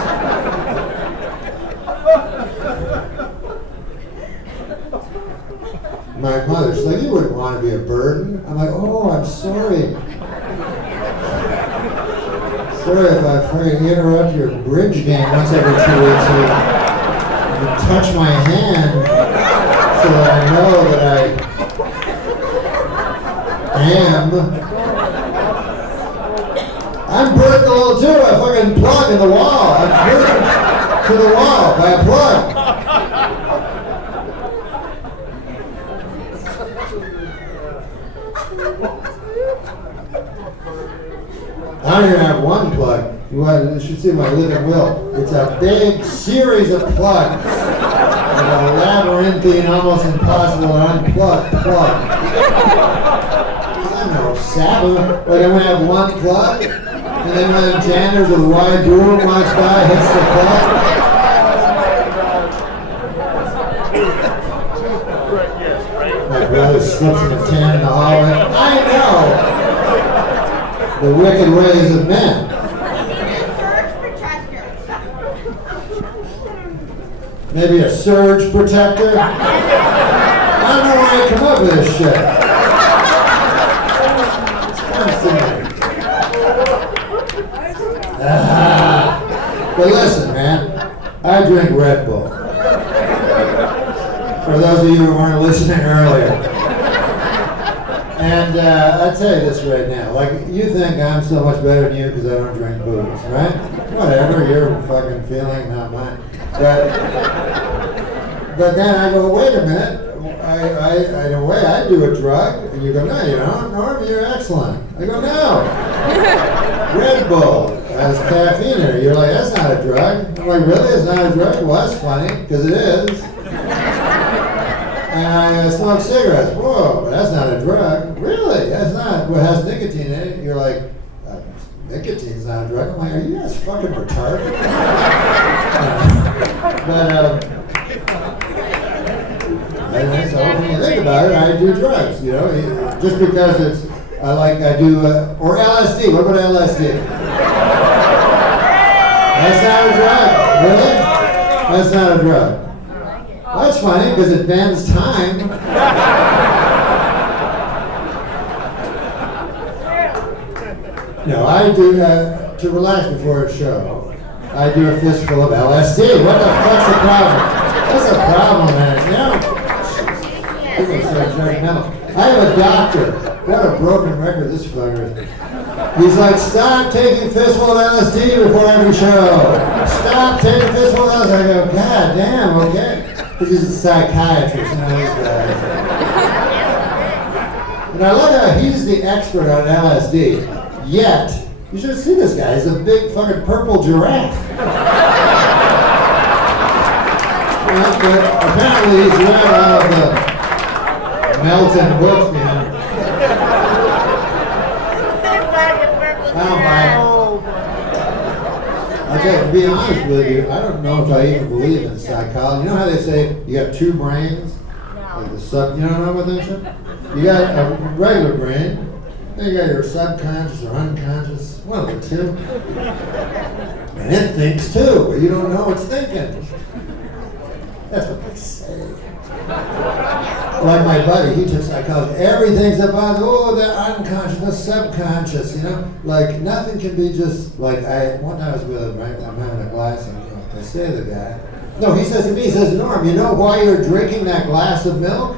My mother, she's like, you wouldn't want to be a burden. I'm like, oh, I'm sorry. Sorry if I fucking interrupt your bridge game once every 2 weeks. So you touch my hand so that I know that I am. I'm burdened a little too. I fucking plug in the wall. I'm burdened to the wall by a plug. I don't even have one plug. You should see my living will. It's a big series of plugs. Like a labyrinthine, almost impossible to unplug plug. I don't know, Sabbath. Like I'm going to have one plug, and then when Janders with a wide broom walks by, hits the plug. My brother slips in a tan in the hallway. I know! The wicked ways of men. Maybe a surge protector? I don't know why I come up with this shit. But But listen, man, I drink Red Bull. For those of you who weren't listening earlier. And I tell you this right now, like, you think I'm so much better than you because I don't drink booze, right? Whatever, your fucking feeling, not mine. But then I go, wait a minute, in a way, I do a drug. And you go, no, you don't. Norm, you're excellent. I go, no. Red Bull has caffeine in it. You're like, that's not a drug. I'm like, really? It's not a drug? Well, that's funny, because it is. And I smoke cigarettes. Whoa, but that's not a drug. Really? That's not. Well, it has nicotine in it. You're like, nicotine's not a drug. I'm like, are you guys fucking retarded? So when you think about it, I do drugs, you know, just because it's, I do, or LSD. What about LSD? That's not a drug. Really? That's not a drug. Well, that's funny because it bends time. No, I do, to relax before a show, I do a fistful of LSD. What the fuck's the problem? What's the problem, man? You know? People say judgmental. I have a doctor. What a broken record this fucker is. He's like, stop taking fistful of LSD before every show. Stop taking fistful of LSD. I go, God damn, okay. Because he's a psychiatrist, you know, these guys. And I love how he's the expert on LSD, yet, you should see this guy. He's a big fucking purple giraffe. But apparently he's read all of the Melton books, man. I'll tell you, to be honest with you, I don't know if I even believe in psychology. You know how they say you got two brains? Like the you don't know about that shit? You got a regular brain, then you got your subconscious or unconscious, one of the two. And it thinks too, but you don't know it's thinking. That's what they say. Like my buddy, he took psychology. Everything's about, the unconscious, the subconscious, you know? Like, nothing can be just, like, one time I was with him, right? I'm having a glass, and I say to the guy, no, he says to me, he says, Norm, you know why you're drinking that glass of milk?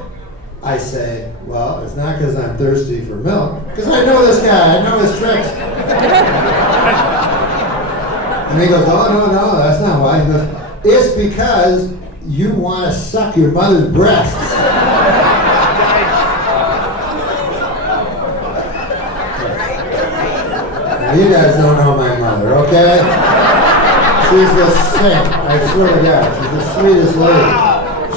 I say, well, it's not because I'm thirsty for milk, because I know this guy, I know his tricks. And he goes, oh, no, that's not why. He goes, it's because you want to suck your mother's breasts. Now, you guys don't know my mother, okay? She's a saint, I swear to God. She's the sweetest lady.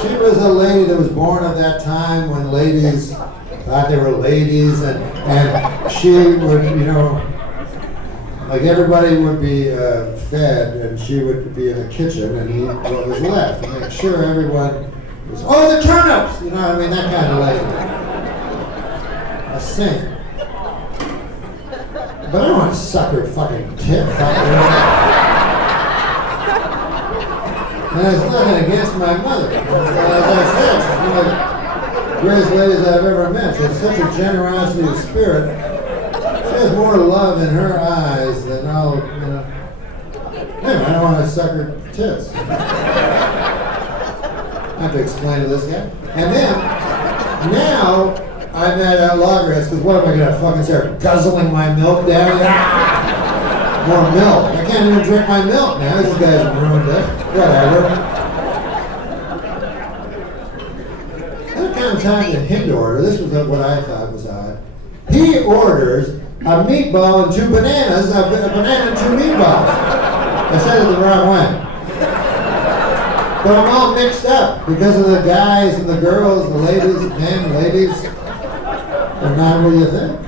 She was a lady that was born at that time when ladies thought they were ladies, and she would, you know, like everybody would be fed, and she would be in the kitchen and eat what was left, and make sure everyone was, oh, the turnips! You know what I mean? That kind of lady. A saint. But I don't want to suck her fucking tit. And it's nothing against my mother. As I said, she's one of the greatest ladies I've ever met. She has such a generosity of spirit. She has more love in her eyes than all, you know. Anyway, I don't want to suck her tits. I have to explain to this guy. And then, now, I'm at Loggerheads, because what am I going to fucking start guzzling my milk down? More milk. I can't even drink my milk now. This guy's ruined it. Whatever. There comes time to him to order. This was what I thought was odd. He orders a meatball and two bananas, a banana and two meatballs. I said it the wrong way. But I'm all mixed up because of the guys and the girls, the ladies, men, ladies. They're not what you think.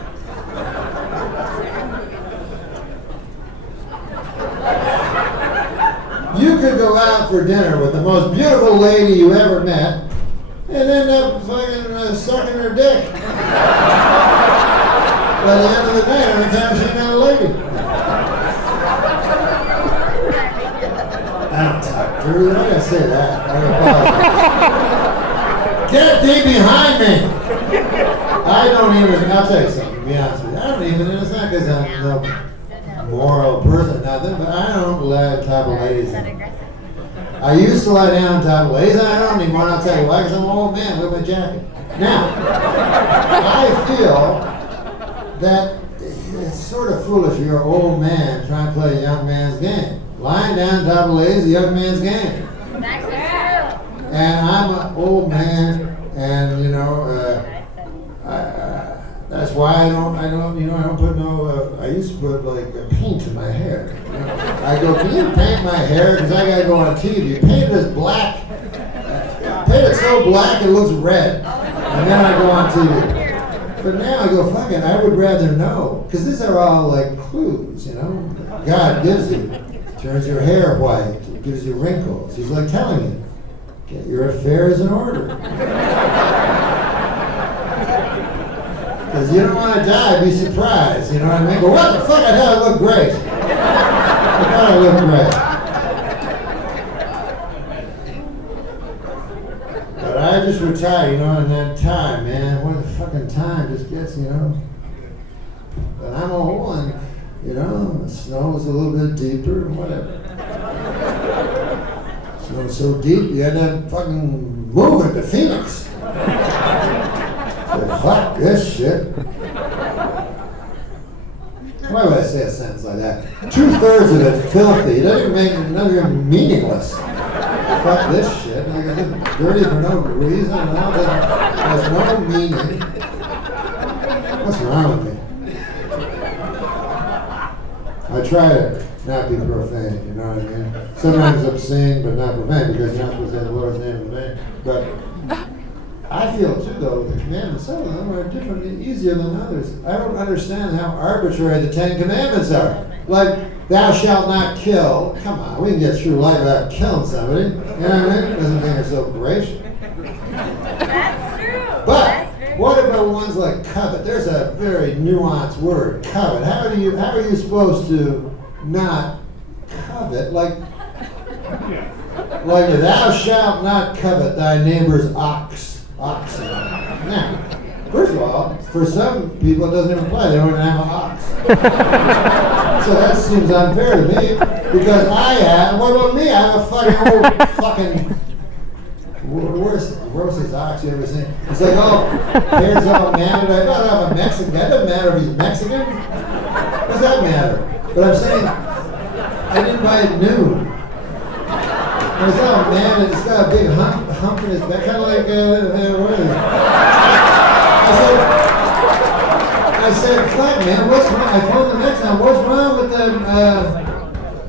You could go out for dinner with the most beautiful lady you ever met and end up fucking sucking her dick. By the end of the day, every time she's not a lady. I don't talk to her. Why did I say that? I apologize. Get thee behind me! I don't even, I'll tell you something, to be honest with you. I don't even, it's not because I'm no. moral person, nothing, but I don't lie on top of ladies. I used to lie down on top of ladies, and I don't anymore, and I'll tell you why, because I'm an old man with my jacket. Now, I feel that it's sort of foolish if you're an old man trying to play a young man's game. Lying down on top of ladies is a young man's game. And I'm an old man, and you know, that's why I don't put no. I used to put like paint in my hair. You know? I go, can you paint my hair? Because I gotta go on TV. Paint it as black. Paint it so black it looks red, and then I go on TV. But now I go, fuck it. I would rather know, because these are all like clues, you know. God gives you, turns your hair white, gives you wrinkles. He's like telling you, get your affairs in order. Because you don't want to die, be surprised, you know what I mean? But what the fuck, I thought I looked great. I thought I looked great. But I just retired, you know, in that time, man, when the fucking time just gets, you know. But I'm old and, you know, the snow's a little bit deeper and whatever. Snow's so deep, you end up fucking moving to Phoenix. So fuck this shit. Why would I say a sentence like that? 2/3 of it filthy. It doesn't make it even meaningless. Fuck this shit. Like I did dirty for no reason. And all that has no meaning. What's wrong with me? I try to not be profane, you know what I mean? Sometimes obscene, but not profane, because you're not supposed to have the Lord's name in the name. But I feel too, though, the commandments, some of them are different and easier than others. I don't understand how arbitrary the 10 Commandments are. Like, thou shalt not kill. Come on, we can get through life without killing somebody. You know what I mean? Doesn't think it's so great. That's true. But what about ones like covet? There's a very nuanced word, covet. How are you supposed to not covet? Like thou shalt not covet thy neighbor's oxen. Now, first of all, for some people it doesn't even apply. They don't even have an ox. So that seems unfair to me, because what about me? I have a fucking old fucking worst ox you ever seen. It's like, oh, hair's all matted. I don't have a Mexican. That doesn't matter if he's Mexican. What does that matter? But I'm saying, I didn't buy it new. And it's all matted. It's got a big hump in his back, kind of like, what is it? I said, fuck, man, what's wrong? I phoned the Mexican. What's wrong with the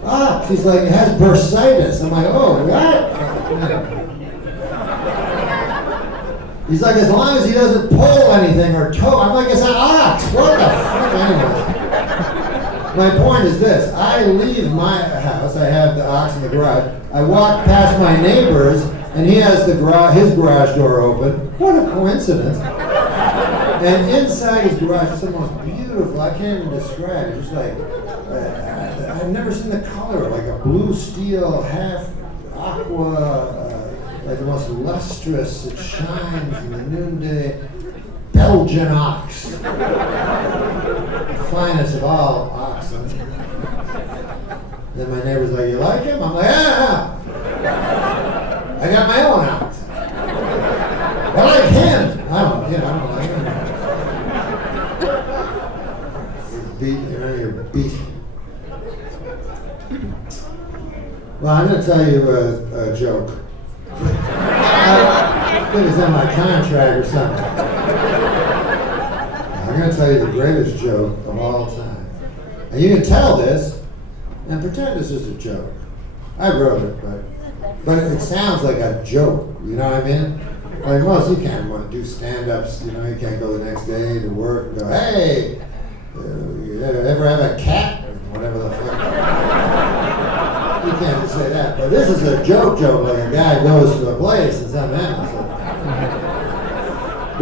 ox? He's like, it has bursitis. I'm like, oh, what? He's like, as long as he doesn't pull anything or toe. I'm like, it's an ox. What the fuck, anyway? My point is this. I leave my house. I have the ox in the garage. I walk past my neighbor's, and he has his garage door open. What a coincidence. And inside his garage is the most beautiful. I can't even describe it. It's like, I've never seen the color, like a blue steel, half aqua, like the most lustrous, it shines in the noonday. Belgian ox. The finest of all oxen. Then my neighbor's like, you like him? I'm like, yeah. I got my own ox. I like him. I don't like him. You're beat. Well, I'm going to tell you a joke. I think it's in my contract or something. I'm going to tell you the greatest joke of all time. And you can tell this and pretend it's just a joke. I wrote it, but it sounds like a joke. You know what I mean? Like most, you can't want to do stand-ups. You know, you can't go the next day to work and go, hey, you ever have a cat? Or whatever the fuck. You can't just say that. But this is a joke, like a guy goes to a place and something happens. So,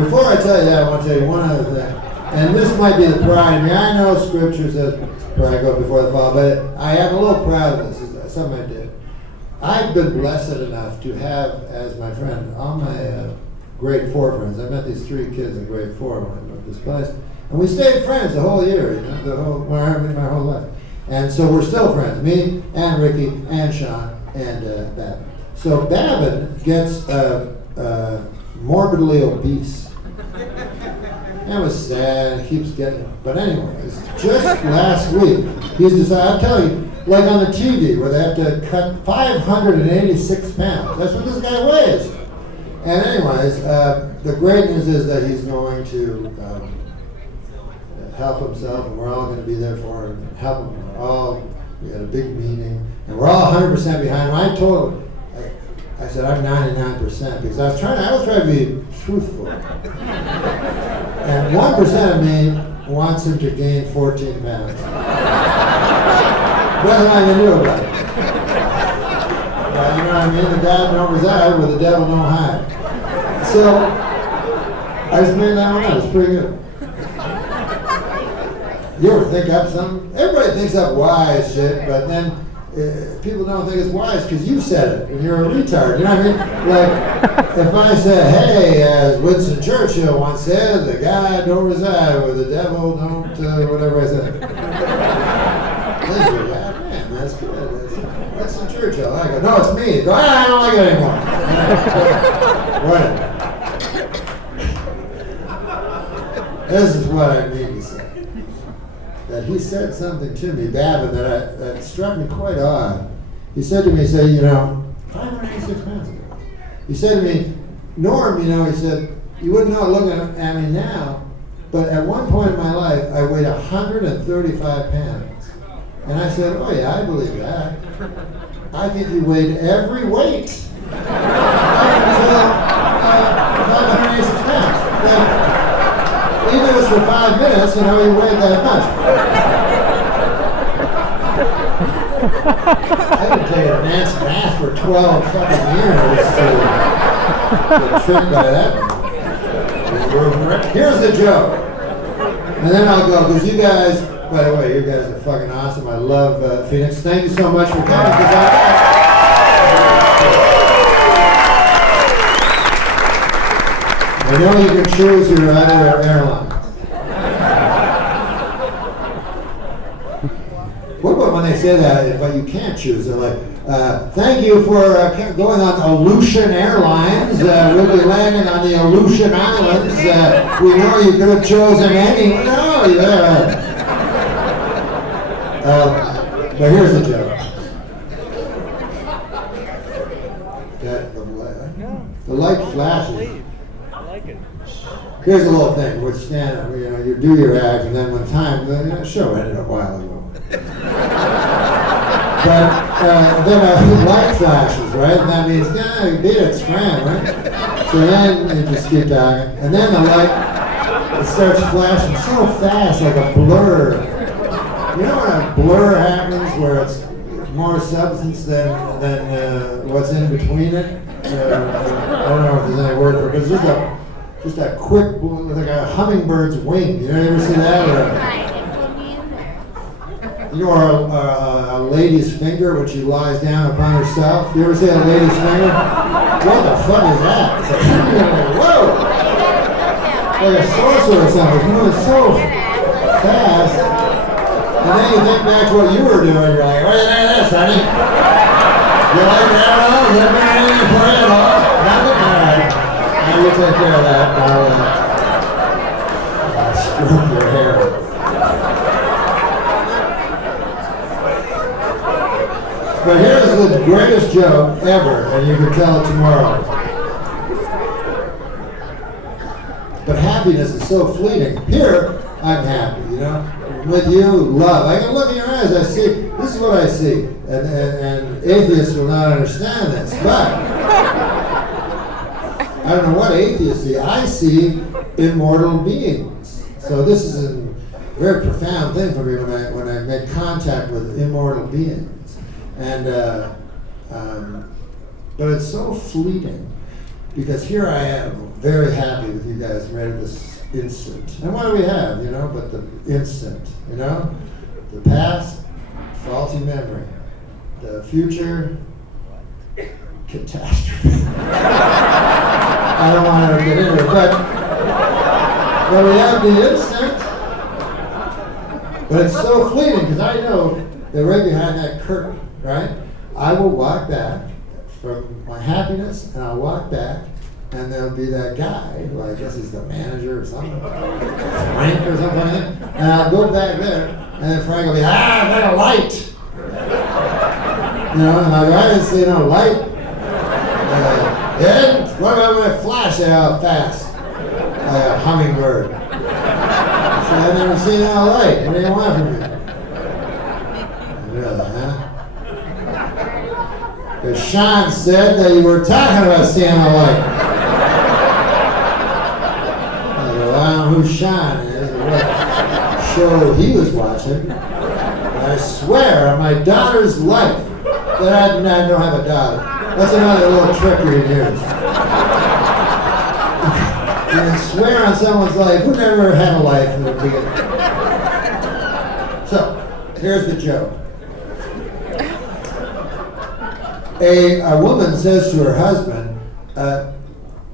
before I tell you that, I want to tell you one other thing. And this might be the pride in me. I know Scripture says pride go before the fall, but I am a little proud of this. It's something I did. I've been blessed enough to have as my friend all my grade 4 friends. I met these 3 kids in grade 4 when I moved this place, and we stayed friends the whole year. You know, my whole life. And so we're still friends, me and Ricky and Sean and Babin. So Babin gets morbidly obese. That was sad, he keeps getting, but anyways, just last week, he's decided, I'm telling you, like on the TV where they have to cut 586 pounds. That's what this guy weighs. And anyways, the great news is that he's going to help himself, and we're all going to be there for him, help him. We had a big meeting, and we're all 100% behind him. I told him, I said, I'm 99% because I was trying to be truthful. And 1% of me wants him to gain 14 pounds. Whether I even knew about it. But you know what I mean? The God don't reside where the devil don't hide. So, I just made that one up. It's pretty good. You ever think up something? Everybody thinks up wise shit, but then people don't think it's wise because you said it and you're a retard. You know what I mean? Like, if I said, hey, as Winston Churchill once said, the God don't reside where the devil don't, whatever I said. Thank you, God. Man, that's good. That's Winston Churchill. I go, no, it's me. Go, I don't like it anymore. Whatever. This is what I mean to say. That he said something to me, Babin, that struck me quite odd. He said to me, 586 pounds ago. He said to me, Norm, he said, you wouldn't know it looking at me now, but at one point in my life, I weighed 135 pounds. And I said, oh yeah, I believe that. I think you weighed every weight. 586 pounds. Even if it was for 5 minutes, you weighed that much. I didn't take advanced math for 12 fucking years to get tricked by that. Here's the joke. And then I'll go, because you guys, by the way, you guys are fucking awesome. I love Phoenix. Thank you so much for coming. I know you can choose your other airline. What about when they say that, but you can't choose? They're like, thank you for going on Aleutian Airlines. We'll be landing on the Aleutian Islands. We know you could have chosen any. No, but here's the joke. The light flashes. Here's a little thing with stand-up, you do your act, and then when time, the show ended a while ago. But then a light flashes, right? And that means, you beat it, scram, right? So then you just keep talking, and then the light, it starts flashing so fast, like a blur. You know when a blur happens, where it's more substance than what's in between it? I don't know if there's any word for it, but it's just a quick, like a hummingbird's wing. You ever see that? Or a lady's finger when she lies down upon herself. You ever see a lady's finger? What the fuck is that? It's like, whoa! Like a sorcerer or something. It's moving so fast. And then you think back to what you were doing. You're like, what do you think of this, honey? You like that at all? Is that been anything for you at all? Nothing? All right. Now you take care of that. I'll stroke your hair. But here's the greatest joke ever, and you can tell it tomorrow. But happiness is so fleeting. Here, I'm happy, With you, love. I can look in your eyes, I see, this is what I see. And atheists will not understand this, but I don't know what atheists see. I see immortal beings. So this is a very profound thing for me when I make contact with immortal beings. And but it's so fleeting because here I am, very happy with you guys right at this instant. And what do we have, but the instant, The past, faulty memory. The future, catastrophe. I don't want to get into it, but we have the instant. But it's so fleeting because I know they're right behind that curtain, right? I will walk back from my happiness, and I'll walk back, and there'll be that guy, who I guess is the manager or something, Frank or something, and I'll go back there, and then Frank will be, I got a light. You know, and I go, I didn't see no light. Ed, what about my flash out fast? Like a hummingbird. So I've never seen no light. What do you want from me? Really, huh? Because Sean said that you were talking about seeing a light. I go, I don't know who Sean is or what show he was watching. But I swear on my daughter's life that I don't have a daughter. That's another little trick you can use. You can swear on someone's life who never had a life in the beginning. So, here's the joke. A woman says to her husband,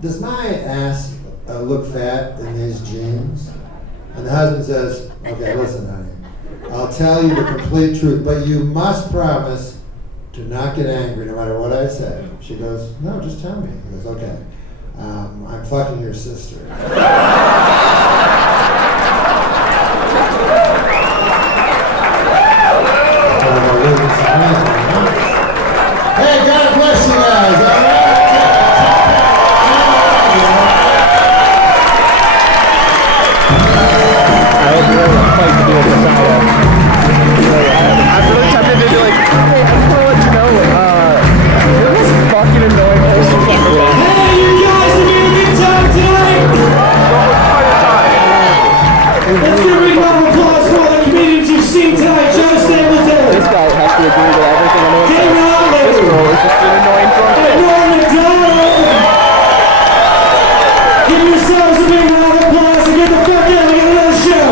does my ass look fat in these jeans? And the husband says, okay, listen, honey. I'll tell you the complete truth, but you must promise to not get angry no matter what I say. She goes, no, just tell me. He goes, okay. I'm fucking your sister. Hey, God bless you guys, all right? I was really excited to do this solo. I'm really tempted to be like, hey, I just want to let you know, it was fucking annoying. Hey, you guys, have you had a good time tonight? Let's give a big round of applause for all the comedians you've seen tonight. Joe Stapleton. This guy has to agree with everything I'm Dave saying. Rodley. This girl is just an annoying drunk And bitch. Norm Macdonald. Give yourselves a big round of applause and get the fuck out and get another show.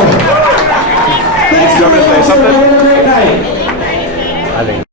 Thanks very much, everyone. Have a great night. I think.